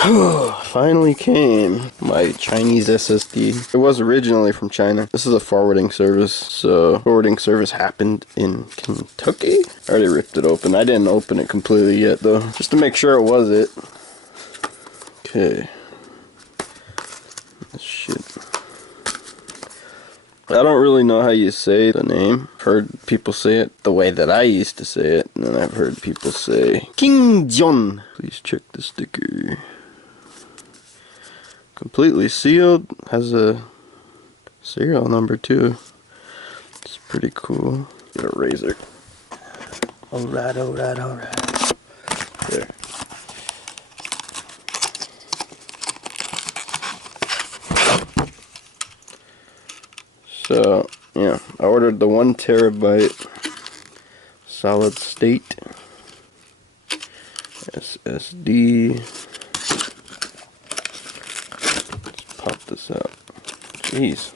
Finally came my Chinese SSD. It was originally from China. This is a forwarding service. So forwarding service happened in Kentucky. I already ripped it open. I didn't open it completely yet though, just to make sure it was it. Okay. This shit. I don't really know how you say the name. I've heard people say it the way that I used to say it, and then I've heard people say King John. Please check the sticker. Completely sealed. Has a serial number too. It's pretty cool. Get a razor. Alright, alright, alright. There. So, yeah, I ordered the 1 terabyte solid state SSD. Let's pop this out. Jeez.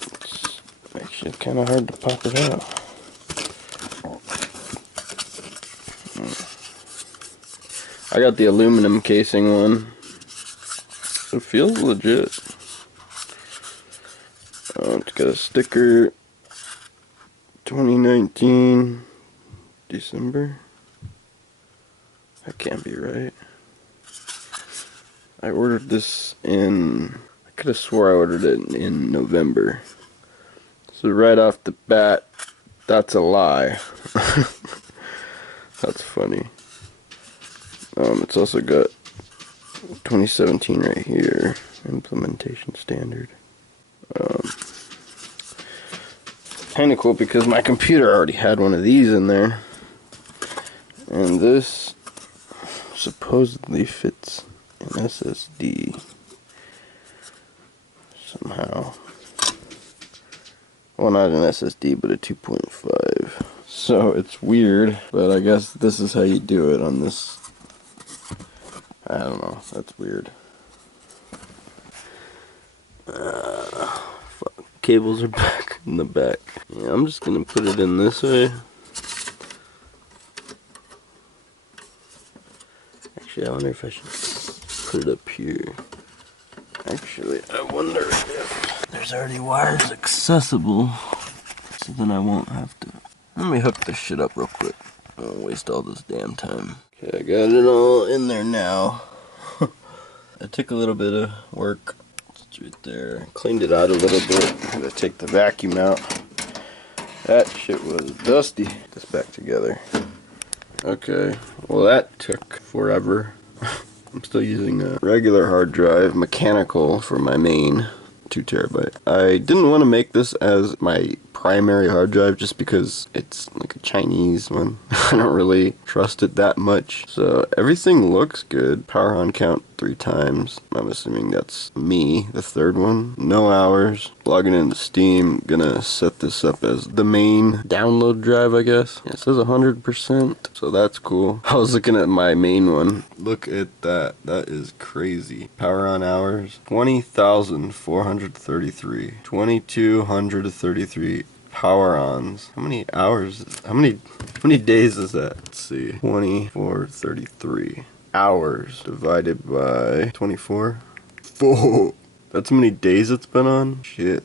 It's actually kind of hard to pop it out. I got the aluminum casing one. It feels legit. It's got a sticker, 2019, December. That can't be right. I ordered this I could have swore I ordered it in November. So right off the bat, that's a lie. That's funny. It's also got 2017 right here, implementation standard. Kind of cool because my computer already had one of these in there, and this supposedly fits an SSD somehow. Well, not an SSD, but a 2.5. So it's weird, but I guess this is how you do it on this. I don't know, that's weird. Cables are back in the back. Yeah, I'm just gonna put it in this way. Actually, I wonder if I should put it up here. Actually, I wonder if there's already wires accessible, so then I won't have to. Let me hook this shit up real quick. I don't waste all this damn time. Okay, I got it all in there now. It took a little bit of work. Right there. Cleaned it out a little bit. I'm gonna take the vacuum out. That shit was dusty. Put this back together. Okay, well that took forever. I'm still using a regular hard drive, mechanical, for my main 2 terabyte. I didn't want to make this as my primary hard drive just because it's like a Chinese one. I don't really trust it that much. So everything looks good. Power on count 3 times. I'm assuming that's me, the 3rd one. No hours. Logging into Steam. Gonna set this up as the main download drive, I guess. Yeah, it says 100%, so that's cool. I was looking at my main one. Look at that. That is crazy. Power on hours. 20,433. 2,233 power ons. How many hours? How many days is that? Let's see. 2433 hours divided by 24. Whoa. That's how many days it's been on? Shit.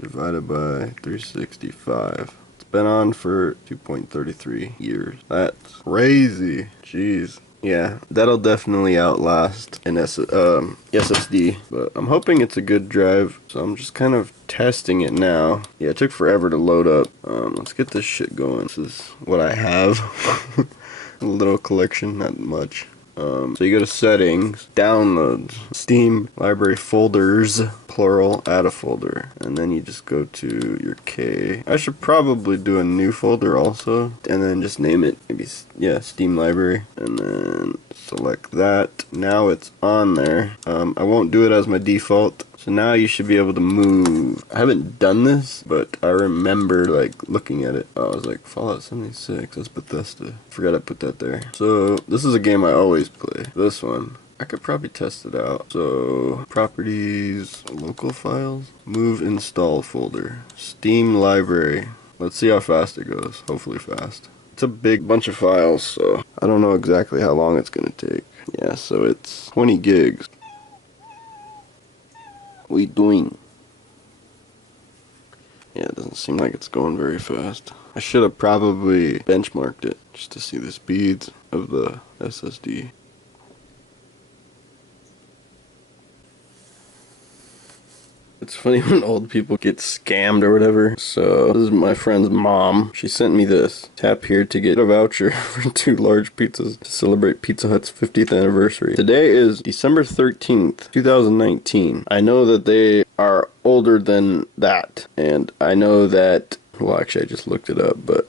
Divided by 365. It's been on for 2.33 years. That's crazy. Jeez. Yeah, that'll definitely outlast an SSD, but I'm hoping it's a good drive, so I'm just kind of testing it now. Yeah, it took forever to load up. Let's get this shit going. This is what I have. A little collection, not much. So you go to settings, downloads, Steam, library folders, plural, add a folder, and then you just go to your K. I should probably do a new folder also, and then just name it, maybe, yeah, Steam library, and then select that. Now it's on there. I won't do it as my default. So now you should be able to move. I haven't done this, but I remember like looking at it. I was like, Fallout 76, that's Bethesda. Forgot I put that there. So this is a game I always play. This one. I could probably test it out. So properties, local files, move install folder, Steam library. Let's see how fast it goes. Hopefully fast. It's a big bunch of files, so I don't know exactly how long it's gonna take. Yeah, so it's 20 gigs. We doing? Yeah, it doesn't seem like it's going very fast. I should have probably benchmarked it just to see the speeds of the SSD. It's funny when old people get scammed or whatever. So, this is my friend's mom. She sent me this. Tap here to get a voucher for 2 large pizzas to celebrate Pizza Hut's 50th anniversary. Today is December 13th, 2019. I know that they are older than that. And I know that, well, actually, I just looked it up, but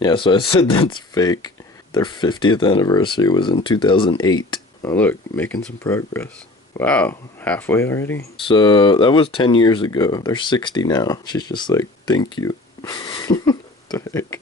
yeah, so I said that's fake. Their 50th anniversary was in 2008. Oh, look, making some progress. Wow, halfway already? So, that was 10 years ago. They're 60 now. She's just like, thank you. The heck?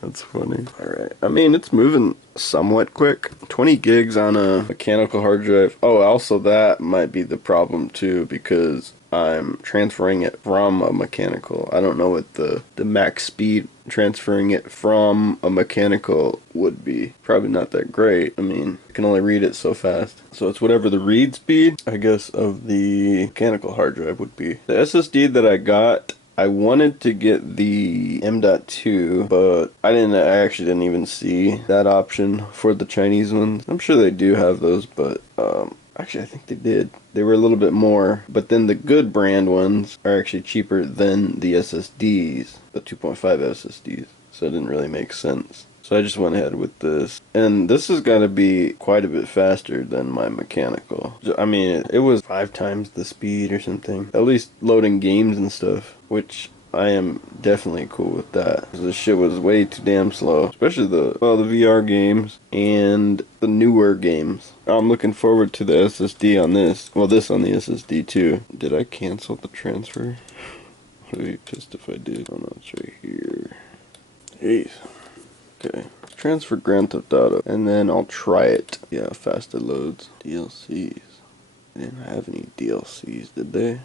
That's funny. Alright. I mean, it's moving somewhat quick. 20 gigs on a mechanical hard drive. Oh, also that might be the problem too, because I'm transferring it from a mechanical. I don't know what the max speed transferring it from a mechanical would be. Probably not that great. I mean, I can only read it so fast. So it's whatever the read speed, I guess, of the mechanical hard drive would be. The SSD that I got, I wanted to get the M.2, but I actually didn't even see that option for the Chinese ones. I'm sure they do have those, but actually I think they did. They were a little bit more, but then the good brand ones are actually cheaper than the SSDs, the 2.5 SSDs. So it didn't really make sense. So I just went ahead with this. And this has got to be quite a bit faster than my mechanical. I mean, it was 5 times the speed or something. At least loading games and stuff, which I am definitely cool with that. This shit was way too damn slow. Especially the VR games and the newer games. I'm looking forward to the SSD on this. Well, this on the SSD too. Did I cancel the transfer? I'd be pissed if I did. Oh no, it's right here. Jeez. Okay, transfer Grand Theft Auto, and then I'll try it. Yeah, how fast it loads. DLCs. They didn't have any DLCs, did they?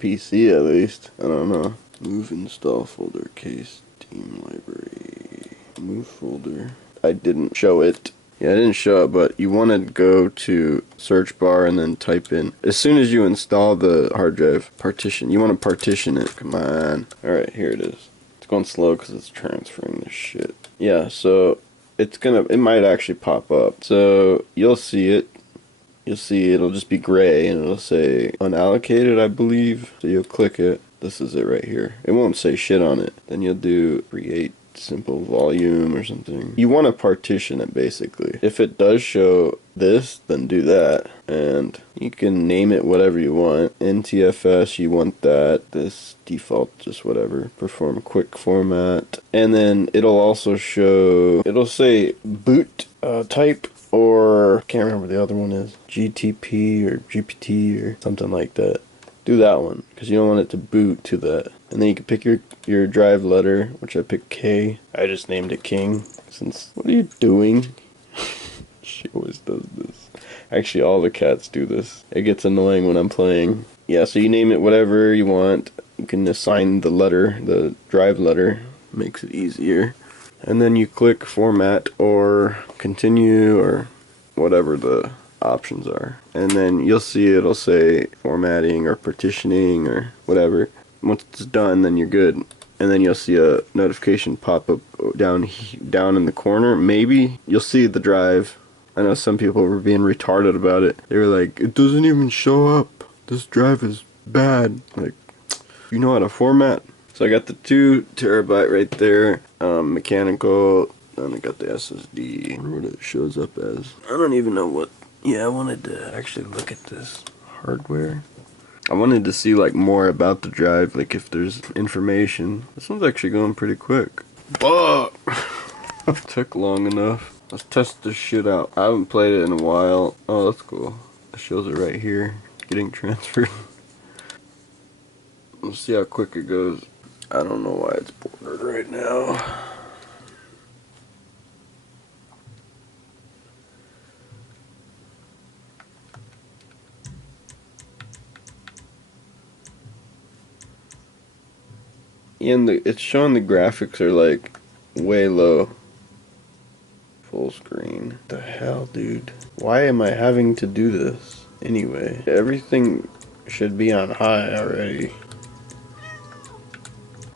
PC at least. I don't know. Move install folder case, team library, move folder. I didn't show it. Yeah, I didn't show it, but you want to go to search bar and then type in. As soon as you install the hard drive, partition. You want to partition it. Come on. Alright, here it is. It's going slow because it's transferring this shit. Yeah, so it might actually pop up. So you'll see it. You'll see it'll just be gray and it'll say unallocated, I believe. So you'll click it. This is it right here. It won't say shit on it. Then you'll do create simple volume or something. You want to partition it basically. If it does show this, then do that. And you can name it whatever you want. NTFS, you want that. This default, just whatever. Perform quick format. And then it'll also show, it'll say boot type, or I can't remember the other one is. GTP or GPT or something like that. Do that one, because you don't want it to boot to that. And then you can pick your drive letter, which I picked K. I just named it King, since, what are you doing? She always does this. Actually, all the cats do this. It gets annoying when I'm playing. Yeah, so you name it whatever you want. You can assign the letter, the drive letter. Makes it easier. And then you click format or continue or whatever the options are. And then you'll see it'll say formatting or partitioning or whatever. Once it's done, then you're good. And then you'll see a notification pop up down in the corner. Maybe you'll see the drive. I know some people were being retarded about it. They were like, it doesn't even show up. This drive is bad. Like, you know how to format? So I got the 2 terabyte right there. Mechanical. Then I got the SSD. I wonder what it shows up as. I don't even know what. Yeah, I wanted to actually look at this hardware. I wanted to see like more about the drive, like if there's information. This one's actually going pretty quick. But took long enough. Let's test this shit out. I haven't played it in a while. Oh, that's cool. It shows it right here. Getting transferred. Let's see how quick it goes. I don't know why it's bordered right now. And it's showing the graphics are like way low. Full full screen. What the hell, dude? Why am I having to do this? Anyway, everything should be on high already.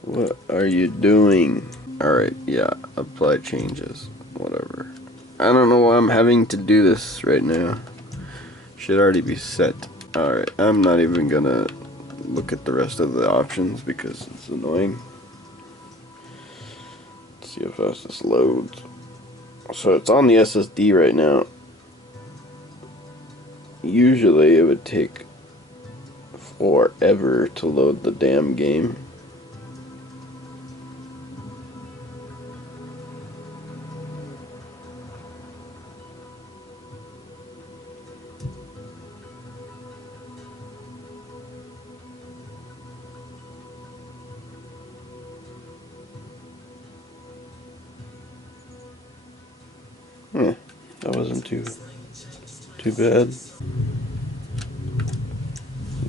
What are you doing? Alright, yeah, apply changes. Whatever. I don't know why I'm having to do this right now. Should already be set. Alright, I'm not even gonna look at the rest of the options because it's annoying. Let's see how fast this loads. So it's on the SSD right now. Usually it would take forever to load the damn game. That wasn't too bad. Let's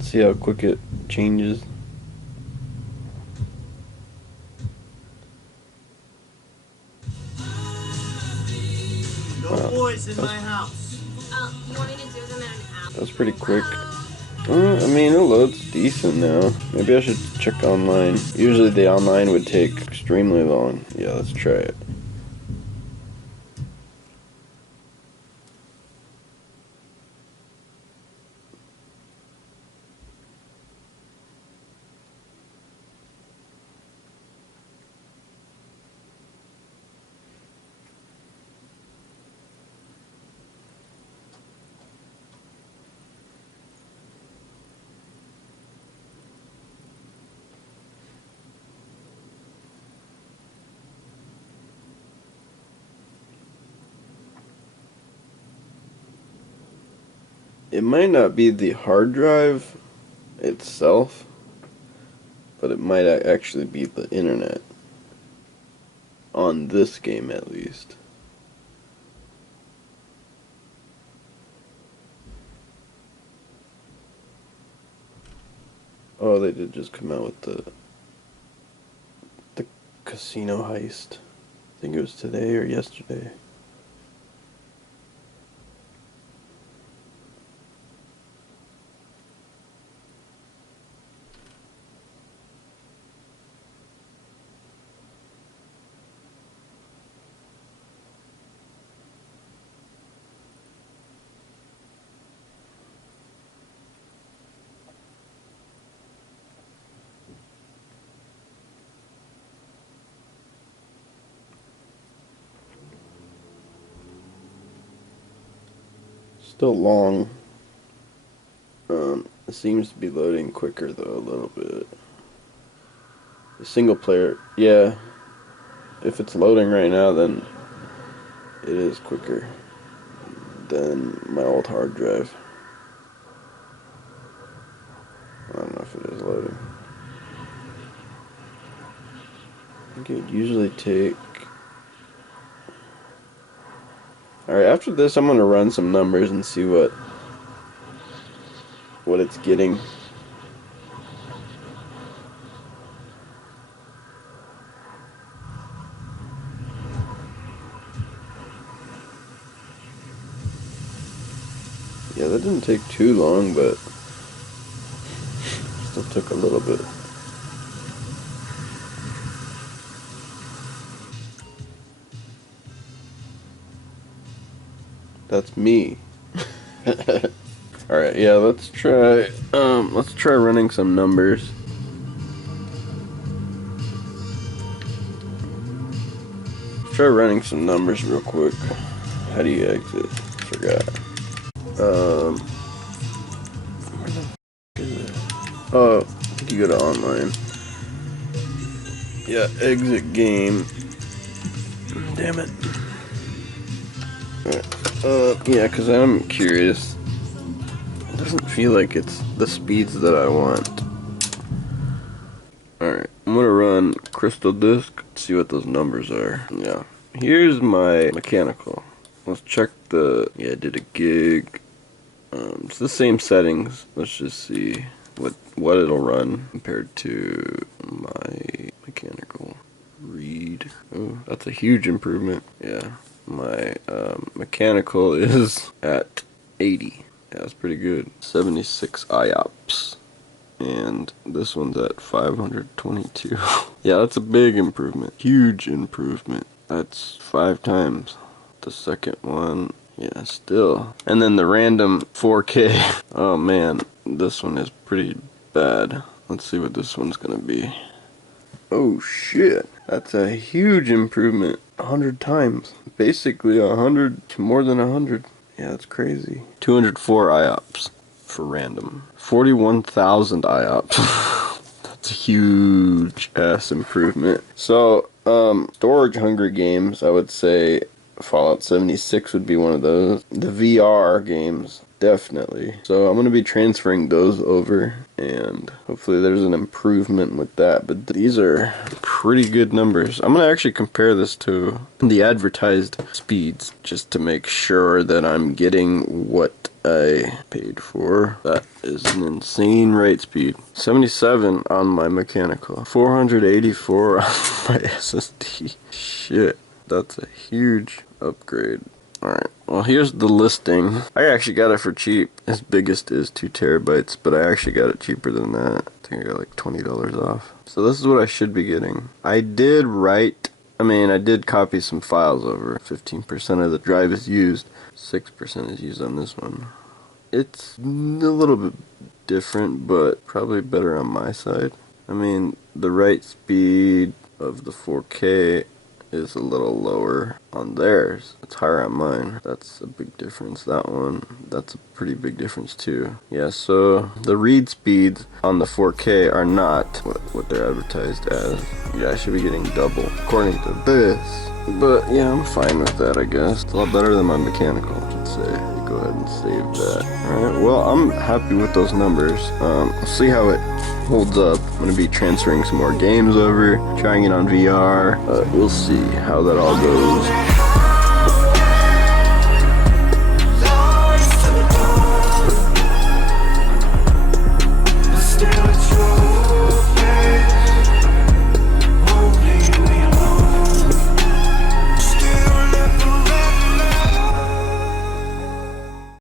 see how quick it changes. No boys in my house. You want me to do them in an app? That's pretty quick. I mean, it loads decent now. Maybe I should check online. Usually the online would take extremely long. Yeah, let's try it. It might not be the hard drive itself, but it might actually be the internet. On this game, at least. Oh, they did just come out with the casino heist. I think it was today or yesterday. Still long. It seems to be loading quicker though, a little bit. The single player, yeah. If it's loading right now, then it is quicker than my old hard drive. I don't know if it is loading. I think it would usually take... Alright, after this I'm going to run some numbers and see what it's getting. Yeah, that didn't take too long, but still took a little bit. That's me. Alright, yeah, let's try running some numbers. Let's try running some numbers real quick. How do you exit? Forgot. Where the f is it? Oh, I think you go to online. Yeah, exit game. Damn it. Yeah, because I'm curious. It doesn't feel like it's the speeds that I want. Alright, I'm gonna run crystal disk, see what those numbers are. Yeah. Here's my mechanical. Let's check the... Yeah, I did a gig. It's the same settings. Let's just see what it'll run compared to my mechanical. Read. Oh, that's a huge improvement. Yeah. My mechanical is at 80. Yeah, that's pretty good. 76 IOPS. And this one's at 522. Yeah, that's a big improvement. Huge improvement. That's 5 times. The second one, yeah, still. And then the random 4K. Oh man, this one is pretty bad. Let's see what this one's gonna be. Oh shit, that's a huge improvement. 100 times. Basically 100, more than 100. Yeah, that's crazy. 204 IOPS for random. 41,000 IOPS. That's a huge ass improvement. So, storage hungry games, I would say Fallout 76 would be one of those. The VR games, definitely. So I'm going to be transferring those over, and hopefully there's an improvement with that. But these are pretty good numbers. I'm going to actually compare this to the advertised speeds, just to make sure that I'm getting what I paid for. That is an insane write speed. 77 on my mechanical. 484 on my SSD. Shit. That's a huge upgrade. Alright, well here's the listing. I actually got it for cheap. Its biggest is 2 terabytes, but I actually got it cheaper than that. I think I got like $20 off. So this is what I should be getting. I did copy some files over. 15% of the drive is used. 6% is used on this one. It's a little bit different, but probably better on my side. I mean, the write speed of the 4K is a little lower on theirs. It's higher on mine. That's a big difference. That one, that's a pretty big difference too. Yeah, so the read speeds on the 4K are not what they're advertised as. Yeah, I should be getting double according to this. But yeah, I'm fine with that, I guess. It's a lot better than my mechanical, I should say. Go ahead and save that. Alright, well, I'm happy with those numbers. We'll see how it holds up. I'm going to be transferring some more games over, trying it on VR. We'll see how that all goes.